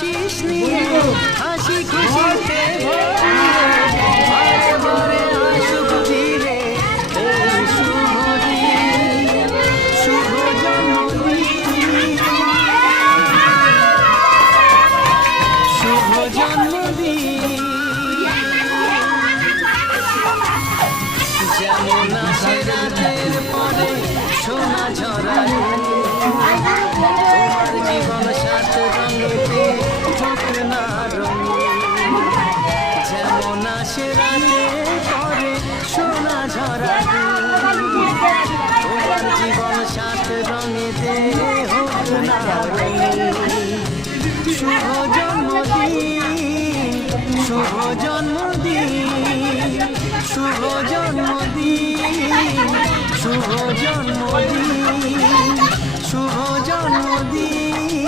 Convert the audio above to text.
আশিস নিয়ে হাসি খুশিতে ভরে ভরে আসুক ধীরে এই শুভ দিন, শুভ জন্মদিন, শুভ জন্মদিন। যেমন আসে রাতের পরে সোনা ঝরায়, তোমার জীবন সাত রঙেতে হোক না রঙিন। যেমন আসে রাতের পরে সোনা ঝরায়, তোমার জীবন সাত রঙেতে হোক না রঙিন। শুভ জন্মদিন, শুভ জন্মদিন, শুভ জন্মদিন, শুভ জন্মদিন, শুভ জন্মদিন।